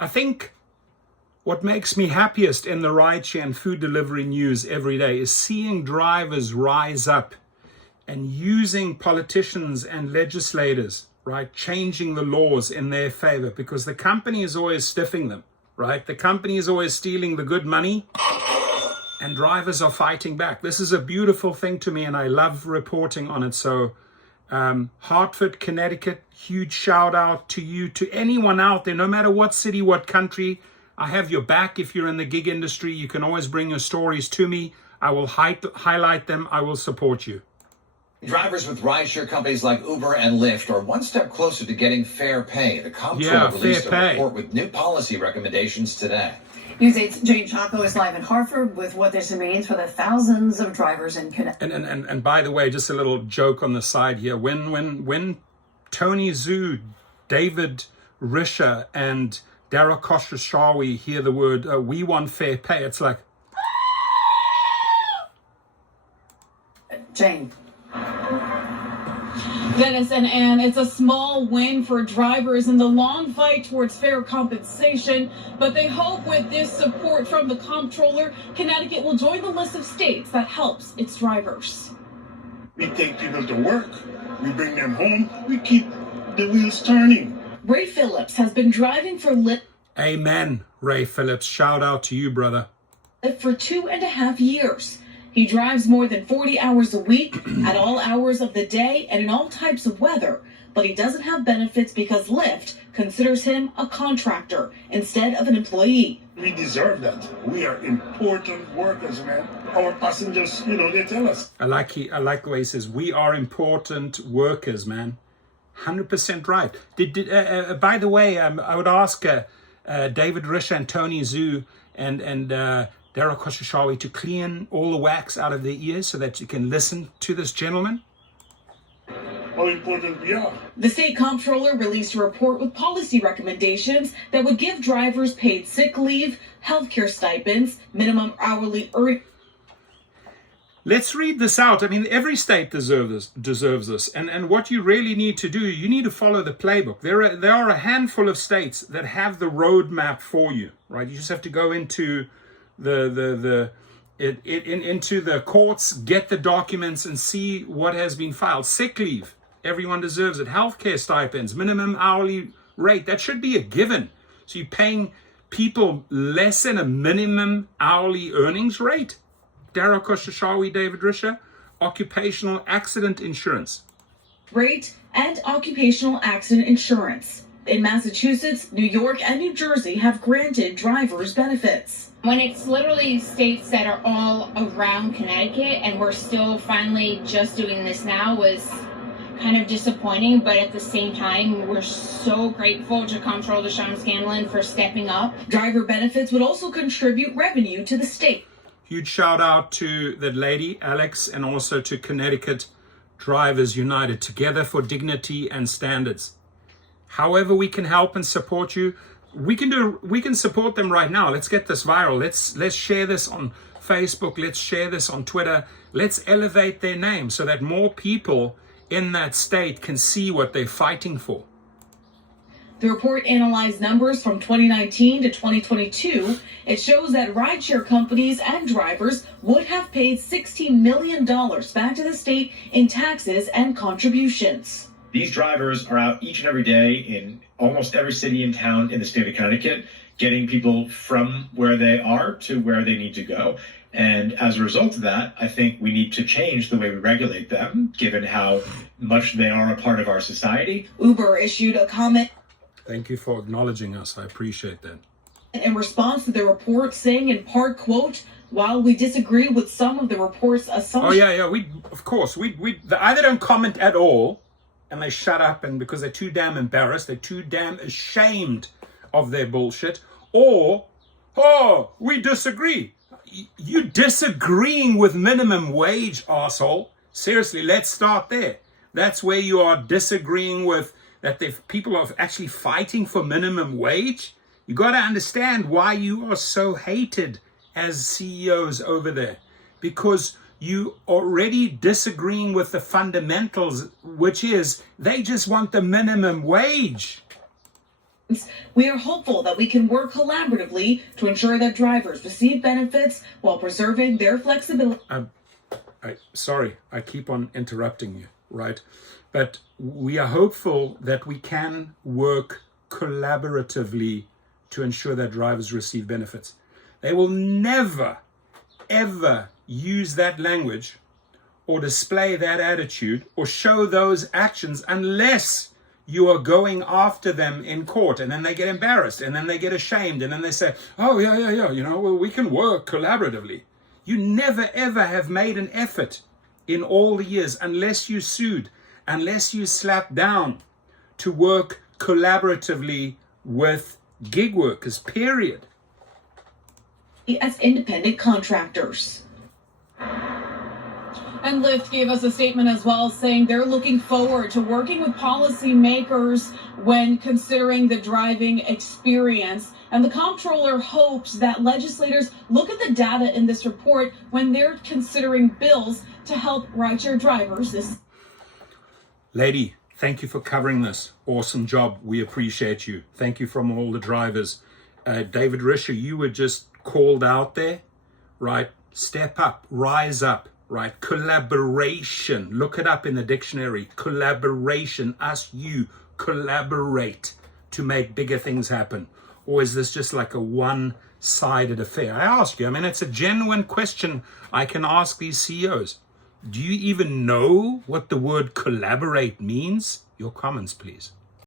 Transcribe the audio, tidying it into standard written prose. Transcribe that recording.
I think what makes me happiest in the rideshare and food delivery news every day is seeing drivers rise up and using politicians and legislators, right, changing the laws in their favor, because the company is always stiffing them, right? The company is always stealing the good money and drivers are fighting back. This is a beautiful thing to me and I love reporting on it. So Hartford, Connecticut, huge shout out to you, to anyone out there, no matter what city, what country. I have your back. If you're in the gig industry, you can always bring your stories to me. I will highlight them. I will support you. Drivers with rideshare companies like Uber and LYFT are one step closer to getting fair pay. The comptroller released a report with new policy recommendations today. News 8's Jane Chaco is live in Hartford with what this means for the thousands of drivers in Connecticut. And by the way, just a little joke on the side here. When Tony Zhu, David Risher, and Dara Khosrowshahi hear the word "we want fair pay," it's like, Jane. Dennis and Ann, it's a small win for drivers in the long fight towards fair compensation, but they hope with this support from the comptroller, Connecticut will join the list of states that helps its drivers. We take people to work, we bring them home, we keep the wheels turning. Ray Phillips has been driving for LYFT. Amen, Ray Phillips. Shout out to you, brother. For 2.5 years. He drives more than 40 hours a week at all hours of the day and in all types of weather. But he doesn't have benefits because LYFT considers him a contractor instead of an employee. We deserve that. We are important workers, man. Our passengers, they tell us. I like the way he says, we are important workers, man. 100% right. By the way, I would ask David Risher and Tony Zhu and Dara Khosrowshahi to clean all the wax out of their ears so that you can listen to this gentleman. How important we are. The state comptroller released a report with policy recommendations that would give drivers paid sick leave, healthcare stipends, minimum hourly earnings. Let's read this out. I mean, every state deserves this. And what you really need to do, you need to follow the playbook. There are a handful of states that have the roadmap for you, right? You just have to go into into the courts, get the documents and see what has been filed. Sick leave, everyone deserves it. Healthcare stipends, minimum hourly rate, that should be a given. So you're paying people less than a minimum hourly earnings rate. Dara Khosrowshahi, David Risher, occupational accident insurance. Rate and occupational accident insurance. In Massachusetts, New York, and New Jersey have granted drivers benefits. When it's literally states that are all around Connecticut and we're still finally just doing this now was kind of disappointing, but at the same time, we're so grateful to Comptroller Sean Scanlon for stepping up. Driver benefits would also contribute revenue to the state. Huge shout out to that lady, Alex, and also to Connecticut Drivers United, together for dignity and standards. However we can help and support you, we can support them right now. Let's get this viral. Let's share this on Facebook. Let's share this on Twitter. Let's elevate their name so that more people in that state can see what they're fighting for. The report analyzed numbers from 2019 to 2022. It shows that rideshare companies and drivers would have paid $16 million back to the state in taxes and contributions. These drivers are out each and every day in almost every city and town in the state of Connecticut, getting people from where they are to where they need to go. And as a result of that, I think we need to change the way we regulate them, given how much they are a part of our society. Uber issued a comment. Thank you for acknowledging us. I appreciate that. In response to the report, saying in part, quote, while we disagree with some of the report's assumptions. Oh, yeah. We either don't comment at all, and they shut up, and because they're too damn embarrassed, they're too damn ashamed of their bullshit, or, oh, we disagree. You disagreeing with minimum wage, asshole. Seriously, let's start there. That's where you are disagreeing with that people are actually fighting for minimum wage. You got to understand why you are so hated as CEOs over there, because you already disagreeing with the fundamentals, which is they just want the minimum wage. We are hopeful that we can work collaboratively to ensure that drivers receive benefits while preserving their flexibility. Sorry, I keep on interrupting you, right? But we are hopeful that we can work collaboratively to ensure that drivers receive benefits. They will never, ever use that language or display that attitude or show those actions unless you are going after them in court, and then they get embarrassed, and then they get ashamed, and then they say, oh, yeah, well, we can work collaboratively. You never, ever have made an effort in all the years, unless you sued, unless you slapped down, to work collaboratively with gig workers, period. As independent contractors. And LYFT gave us a statement as well, saying they're looking forward to working with policymakers when considering the driving experience. And the comptroller hopes that legislators look at the data in this report when they're considering bills to help rideshare drivers. Lady, thank you for covering this. Awesome job. We appreciate you. Thank you from all the drivers. David Risher, you were just called out there, right? Step up, rise up. Right, collaboration. Look it up in the dictionary. Collaboration. Us, you collaborate to make bigger things happen. Or is this just like a one-sided affair? I ask you. I mean, it's a genuine question I can ask these CEOs. Do you even know what the word collaborate means? Your comments, please.